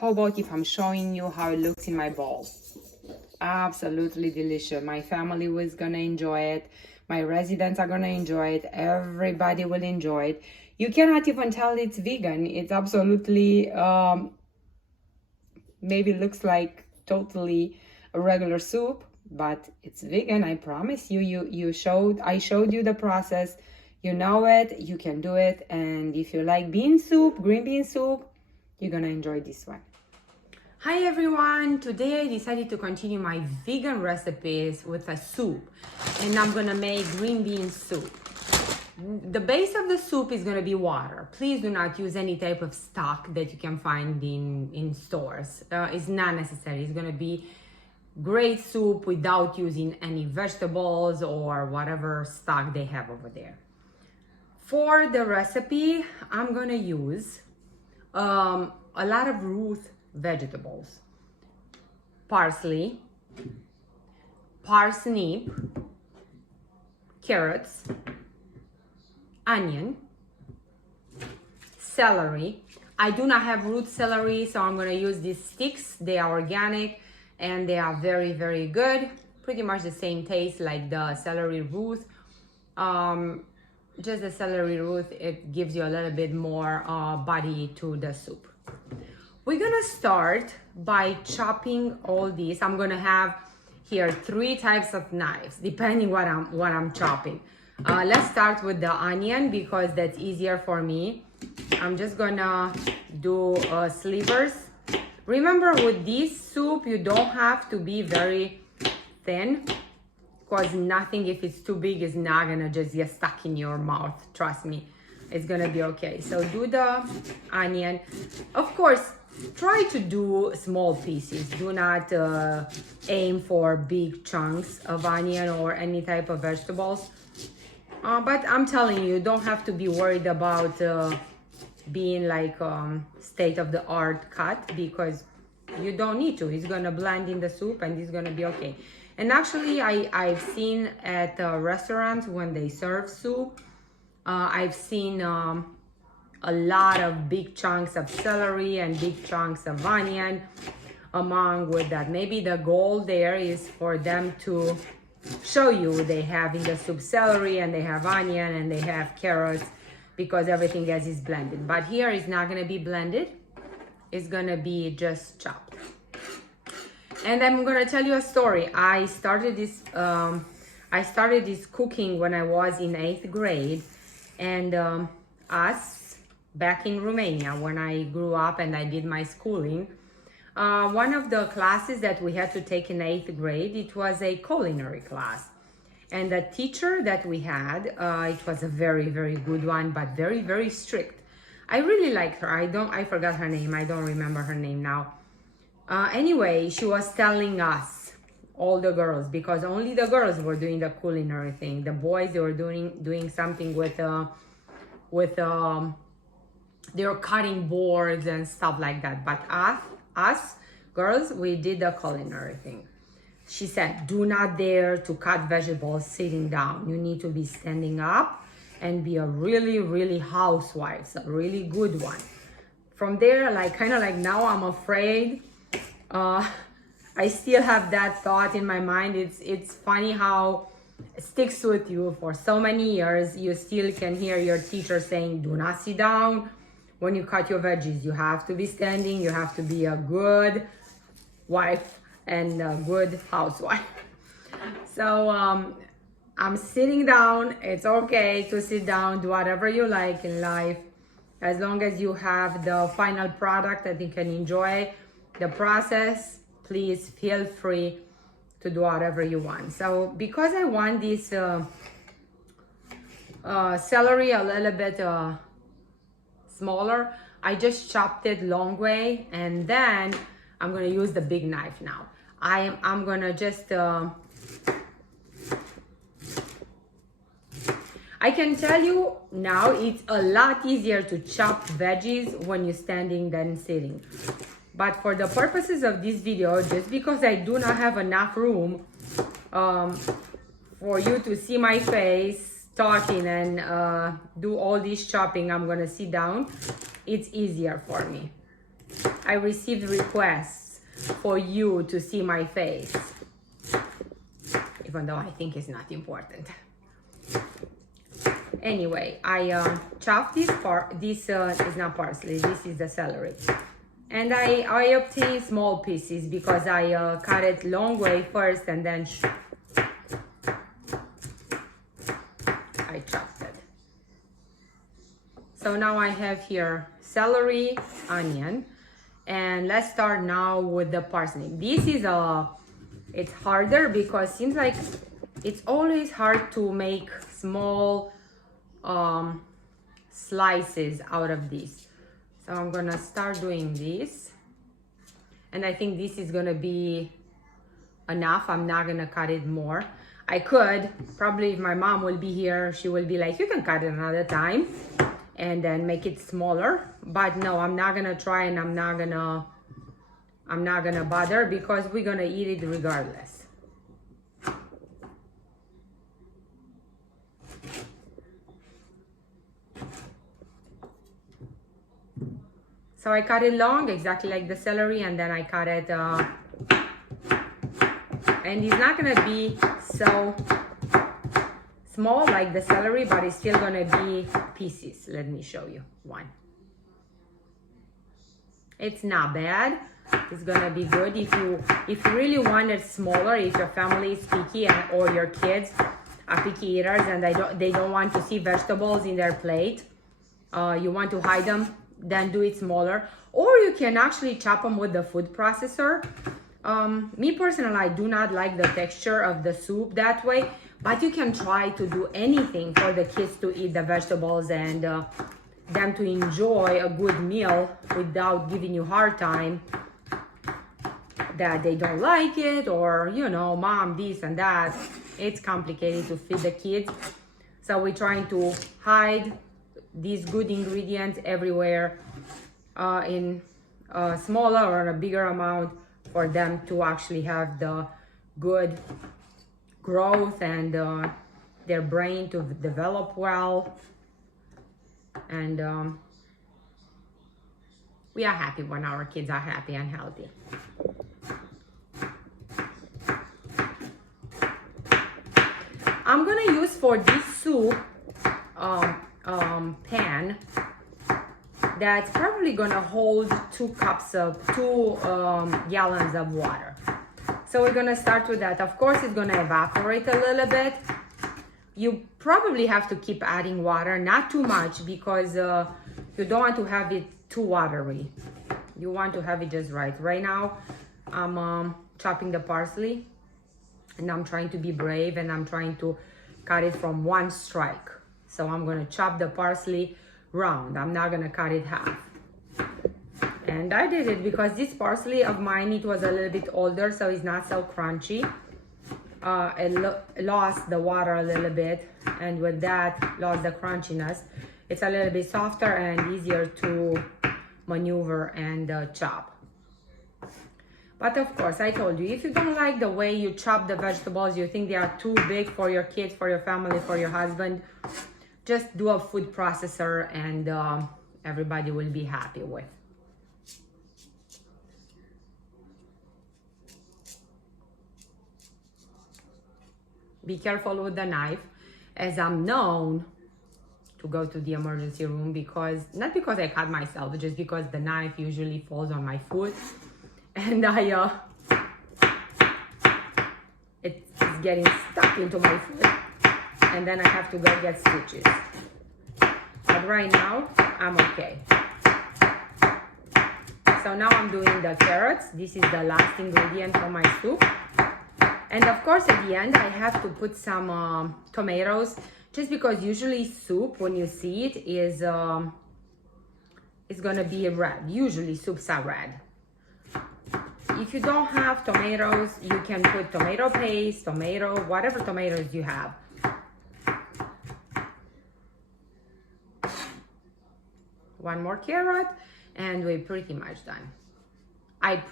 How about if I'm showing you how it looks in my bowl? Absolutely delicious. My family was gonna enjoy it. My residents are gonna enjoy it. Everybody will enjoy it. You cannot even tell it's vegan. It's absolutely, maybe looks like totally a regular soup, but it's vegan. I promise you. I showed you the process. You know it. You can do it. And if you like bean soup, green bean soup, you're gonna enjoy this one. Hi everyone, today I decided to continue my vegan recipes with a soup, and I'm gonna make green bean soup. The base of the soup is gonna be water. Please do not use any type of stock that you can find in stores. It's not necessary. It's gonna be great soup without using any vegetables or whatever stock they have over there. For the recipe, I'm gonna use a lot of root vegetables: parsley, parsnip, carrots, onion, celery. I do not have root celery, so I'm going to use these sticks. They are organic and they are very, very good. Pretty much the same taste like the celery root. Just the celery root, it gives you a little bit more body to the soup. We're gonna start by chopping all these. I'm gonna have here 3 types of knives, depending what I'm chopping. Let's start with the onion because that's easier for me. I'm just gonna do slivers. Remember, with this soup, you don't have to be very thin, because nothing, if it's too big, is not gonna just get stuck in your mouth. Trust me, it's gonna be okay. So do the onion. Of course, try to do small pieces. Do not aim for big chunks of onion or any type of vegetables. But I'm telling you, you don't have to be worried about being like state-of-the-art cut, because you don't need to. It's gonna blend in the soup and it's gonna be okay. And actually, I've seen at restaurants when they serve soup, I've seen a lot of big chunks of celery and big chunks of onion among with that. Maybe the goal there is for them to show you they have in the soup celery and they have onion and they have carrots, because everything else is blended. But here it's not gonna be blended. It's gonna be just chopped. And I'm gonna tell you a story. I started this cooking when I was in 8th grade, and us back in Romania, when I grew up and I did my schooling, one of the classes that we had to take in 8th grade, it was a culinary class. And the teacher that we had, it was a very, very good one, but very, very strict. I really liked her. I forgot her name. I don't remember her name now. Anyway, she was telling us, all the girls, because only the girls were doing the culinary thing. The boys, they were doing something with they were cutting boards and stuff like that. But us girls, we did the culinary thing. She said, do not dare to cut vegetables sitting down. You need to be standing up and be a really, really housewife, a really good one. From there, kind of like now, I'm afraid. I still have that thought in my mind. It's funny how it sticks with you for so many years. You still can hear your teacher saying, do not sit down when you cut your veggies. You have to be standing. You have to be a good wife and a good housewife. So I'm sitting down. It's okay to sit down, do whatever you like in life, as long as you have the final product that you can enjoy the process. Please feel free to do whatever you want. So because I want this celery a little bit smaller, I just chopped it long way, and then I'm gonna use the big knife now. I'm gonna just I can tell you now, it's a lot easier to chop veggies when you're standing than sitting. But for the purposes of this video, just because I do not have enough room for you to see my face talking and do all this chopping, I'm gonna sit down. It's easier for me. I received requests for you to see my face, even though I think it's not important. Anyway, I chopped this part. This is not parsley, this is the celery. And I obtained small pieces because I cut it long way first and then I chopped it. So now I have here celery, onion, and let's start now with the parsnip. This is it's harder because it seems like it's always hard to make small slices out of this. So I'm gonna start doing this, and I think this is gonna be enough. I'm not gonna cut it more. I could probably, if my mom will be here, she will be like, you can cut it another time and then make it smaller. But no, I'm not gonna try, and I'm not gonna bother because we're gonna eat it regardless. So I cut it long, exactly like the celery, and then I cut it, and it's not gonna be so small like the celery, but it's still gonna be pieces. Let me show you one. It's not bad. It's gonna be good if you really want it smaller. If your family is picky or your kids are picky eaters and they don't want to see vegetables in their plate, you want to hide them, then do it smaller. Or you can actually chop them with the food processor. Me personally, I do not like the texture of the soup that way, but you can try to do anything for the kids to eat the vegetables and them to enjoy a good meal without giving you hard time that they don't like it, or you know, mom this and that. It's complicated to feed the kids, so we're trying to hide these good ingredients everywhere in a smaller or a bigger amount for them to actually have the good growth and their brain to develop well. And we are happy when our kids are happy and healthy. I'm gonna use for this soup pan that's probably gonna hold 2 gallons of water. So we're gonna start with that. Of course, it's gonna evaporate a little bit. You probably have to keep adding water, not too much, because you don't want to have it too watery. You want to have it just right. Right now, I'm chopping the parsley, and I'm trying to be brave, and I'm trying to cut it from one strike. So I'm gonna chop the parsley round. I'm not gonna cut it half. And I did it because this parsley of mine, it was a little bit older, so it's not so crunchy. It lost the water a little bit, and with that lost the crunchiness. It's a little bit softer and easier to maneuver and chop. But of course, I told you, if you don't like the way you chop the vegetables, you think they are too big for your kids, for your family, for your husband, just do a food processor and everybody will be happy with. Be careful with the knife, as I'm known to go to the emergency room not because I cut myself, just because the knife usually falls on my foot and it's getting stuck into my foot, and then I have to go get stitches. But right now, I'm okay. So now I'm doing the carrots. This is the last ingredient for my soup. And of course, at the end, I have to put some tomatoes, just because usually soup, when you see it, is gonna be red. Usually soups are red. If you don't have tomatoes, you can put tomato paste, whatever tomatoes you have. One more carrot, and we're pretty much done. I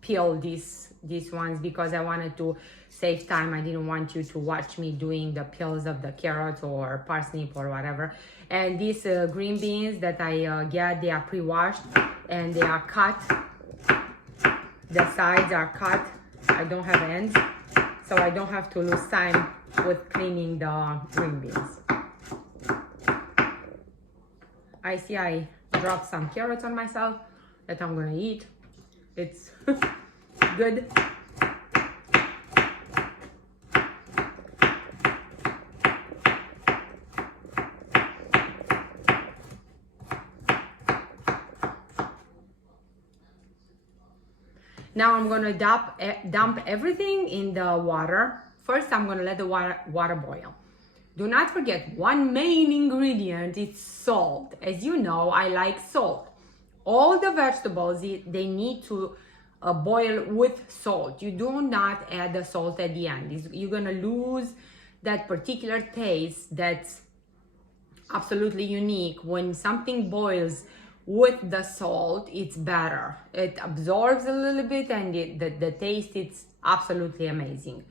peel this these ones because I wanted to save time. I didn't want you to watch me doing the peels of the carrot or parsnip or whatever. And these green beans that I get, they are pre-washed and they are cut. The sides are cut. I don't have ends, so I don't have to lose time with cleaning the green beans. I see I dropped some carrots on myself that I'm gonna eat. It's good. Now I'm gonna dump everything in the water. First, I'm gonna let the water boil. Do not forget, one main ingredient is salt. As you know, I like salt. All the vegetables, they need to boil with salt. You do not add the salt at the end. You're gonna lose that particular taste that's absolutely unique. When something boils with the salt, it's better. It absorbs a little bit and the taste, it's absolutely amazing.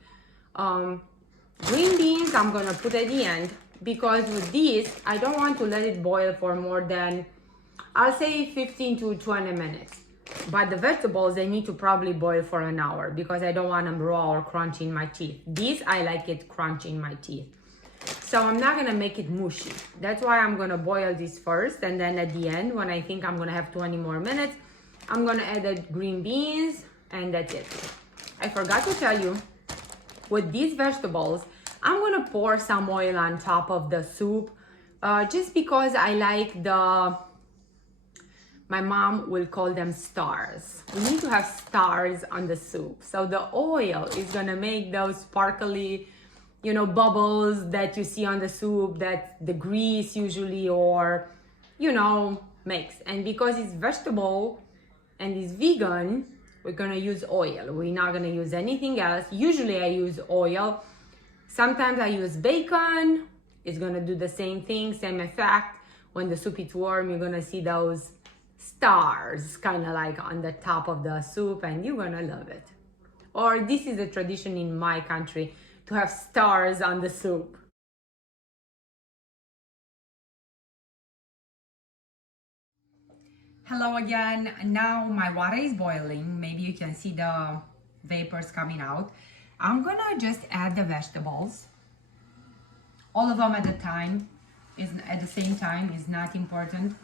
Green beans I'm gonna put at the end because with these I don't want to let it boil for more than, I'll say 15 to 20 minutes. But the vegetables, they need to probably boil for an hour because I don't want them raw or crunchy in my teeth. These I like it crunchy in my teeth. So I'm not gonna make it mushy. That's why I'm gonna boil this first, and then at the end, when I think I'm gonna have 20 more minutes, I'm gonna add the green beans, and that's it. I forgot to tell you, with these vegetables, I'm gonna pour some oil on top of the soup, just because I like my mom will call them stars. We need to have stars on the soup. So the oil is gonna make those sparkly, you know, bubbles that you see on the soup that the grease usually or, you know, makes. And because it's vegetable and it's vegan, we're gonna use oil. We're not gonna use anything else. Usually I use oil. Sometimes I use bacon. It's gonna do the same thing, same effect. When the soup is warm, you're gonna see those stars kind of like on the top of the soup, and you're gonna love it. Or this is a tradition in my country, to have stars on the soup. Hello again. Now my water is boiling. Maybe you can see the vapors coming out. I'm gonna just add the vegetables. All of them at the same time is not important.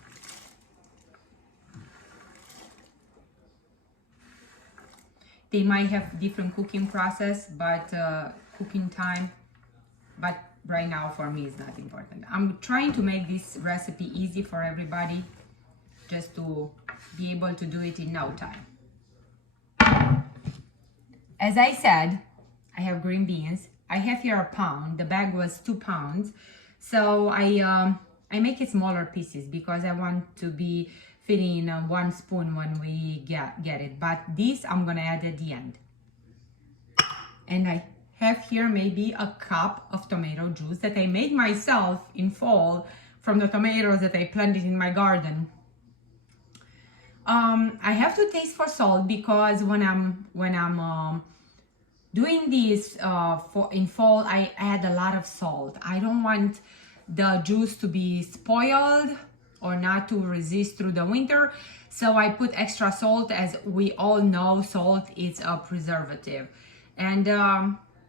They might have different cooking process, but cooking time, but right now for me is not important. I'm trying to make this recipe easy for everybody, just to be able to do it in no time. As I said, I have green beans. I have here a pound. The bag was 2 pounds, so I make it smaller pieces because I want to be fitting in 1 spoon when we get it. But this I'm gonna add at the end. And I have here maybe a cup of tomato juice that I made myself in fall from the tomatoes that I planted in my garden. I have to taste for salt because when I'm doing this in fall, I add a lot of salt. I don't want the juice to be spoiled or not to resist through the winter, so I put extra salt. As we all know, salt is a preservative, and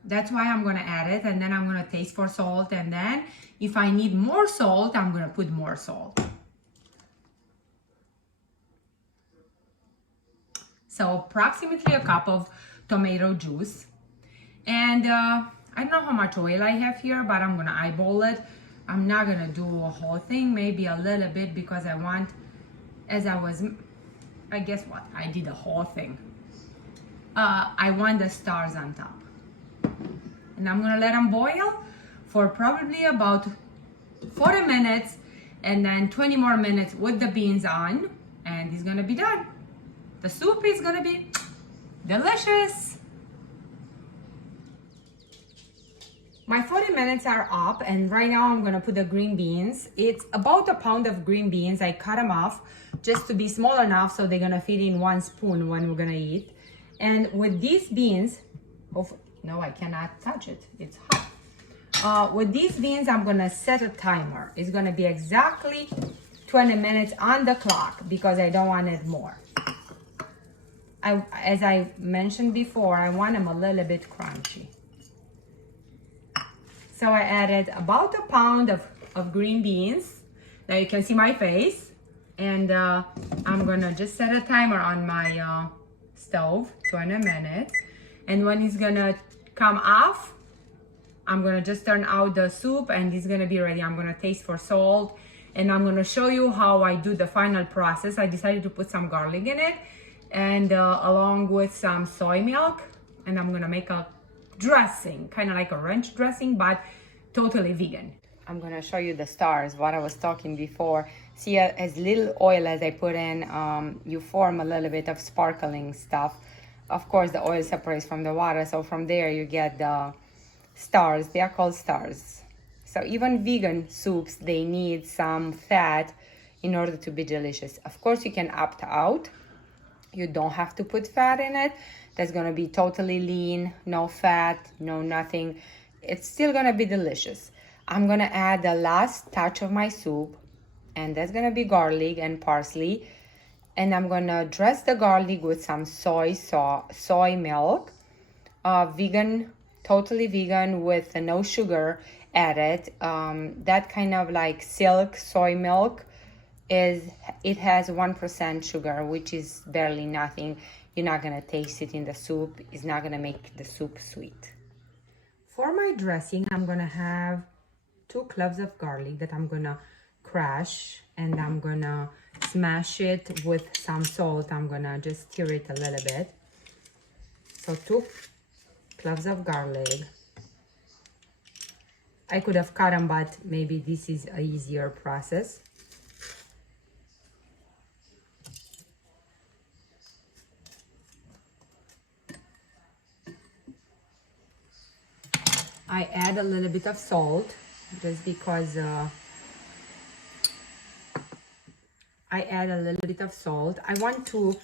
that's why I'm gonna add it, and then I'm gonna taste for salt, and then if I need more salt, I'm gonna put more salt. So approximately a cup of tomato juice, and I don't know how much oil I have here, but I'm gonna eyeball it. I'm not gonna do a whole thing, maybe a little bit, because I want, I guess what, I did the whole thing. I want the stars on top. And I'm gonna let them boil for probably about 40 minutes, and then 20 more minutes with the beans on, and it's gonna be done. The soup is gonna be delicious. My 40 minutes are up, and right now I'm gonna put the green beans. It's about a pound of green beans. I cut them off just to be small enough so they're gonna fit in 1 spoon when we're gonna eat. And with these beans, no, I cannot touch it, it's hot. With these beans, I'm gonna set a timer. It's gonna be exactly 20 minutes on the clock because I don't want it more. As I mentioned before, I want them a little bit crunchy. So I added about a pound of green beans. Now you can see my face. And I'm gonna just set a timer on my stove, 20 minutes. And when it's gonna come off, I'm gonna just turn out the soup and it's gonna be ready. I'm gonna taste for salt and I'm gonna show you how I do the final process. I decided to put some garlic in it and along with some soy milk, and I'm gonna make a dressing, kind of like a ranch dressing, but totally vegan. I'm gonna show you the stars, what I was talking before. See, as little oil as I put in, you form a little bit of sparkling stuff. Of course, the oil separates from the water, so from there you get the stars. They are called stars. So even vegan soups, they need some fat in order to be delicious. Of course, you can opt out. You don't have to put fat in it. That's gonna be totally lean, no fat, no nothing. It's still gonna be delicious. I'm gonna add the last touch of my soup, and that's gonna be garlic and parsley. And I'm gonna dress the garlic with some soy milk, vegan, totally vegan with no sugar added. That kind of like silk soy milk it has 1% sugar, which is barely nothing. You're not gonna taste it in the soup. It's not gonna make the soup sweet. For my dressing, I'm gonna have 2 cloves of garlic that I'm gonna crush, and I'm gonna smash it with some salt. I'm gonna just stir it a little bit. So 2 cloves of garlic. I could have cut them, but maybe this is an easier process. I add a little bit of salt just because I add a little bit of salt. I want to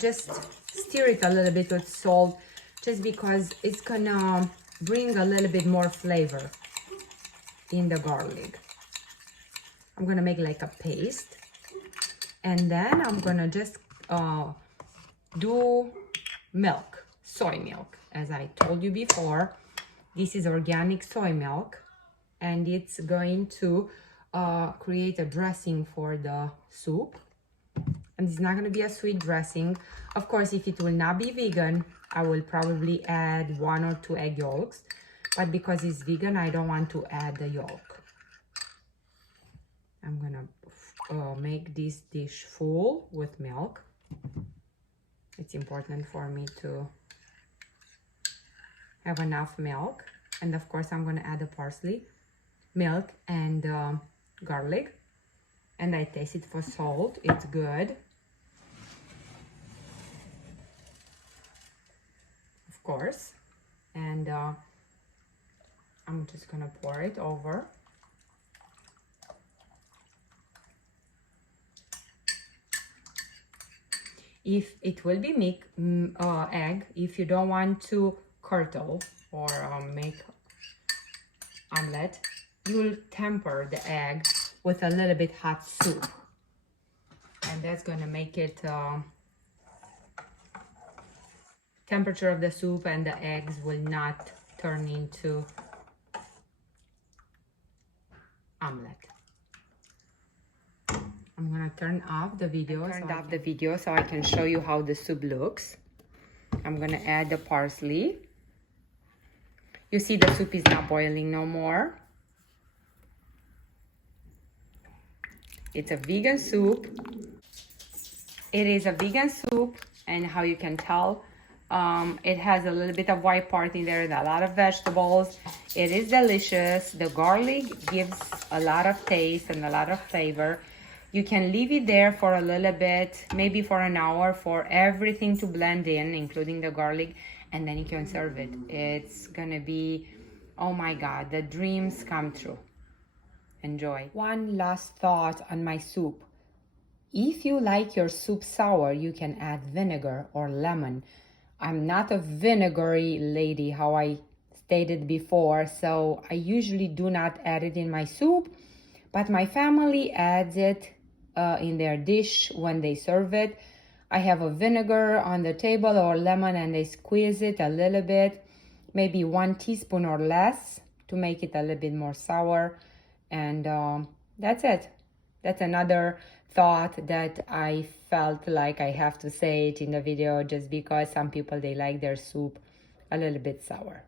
just stir it a little bit with salt just because it's gonna bring a little bit more flavor in the garlic. I'm gonna make like a paste, and then I'm gonna just do milk, soy milk. As I told you before, this is organic soy milk, and it's going to create a dressing for the soup. And it's not going to be a sweet dressing. Of course, if it will not be vegan, I will probably add 1 or 2 egg yolks. But because it's vegan, I don't want to add the yolk. I'm going to make this dish full with milk. It's important for me to have enough milk. And of course, I'm going to add the parsley, milk, and garlic. And I taste it for salt. It's good. Of course. And I'm just going to pour it over. If it will be egg, if you don't want to curdle or make omelet, you'll temper the egg with a little bit hot soup, and that's gonna make it temperature of the soup, and the eggs will not turn into omelet. I'm gonna turn off the video. I turned off the video so I can show you how the soup looks. I'm gonna add the parsley. You see the soup is not boiling no more. It's a vegan soup. It is a vegan soup, and how you can tell, it has a little bit of white part in there and a lot of vegetables. It is delicious. The garlic gives a lot of taste and a lot of flavor. You can leave it there for a little bit, maybe for an hour, for everything to blend in, including the garlic, and then you can serve it. It's gonna be, oh my God, the dreams come true. Enjoy. One last thought on my soup. If you like your soup sour, you can add vinegar or lemon. I'm not a vinegary lady, how I stated before, so I usually do not add it in my soup, but my family adds it in their dish when they serve it. I have a vinegar on the table or lemon, and they squeeze it a little bit, maybe 1 teaspoon or less, to make it a little bit more sour. And that's it. That's another thought that I felt like I have to say it in the video, just because some people, they like their soup a little bit sour.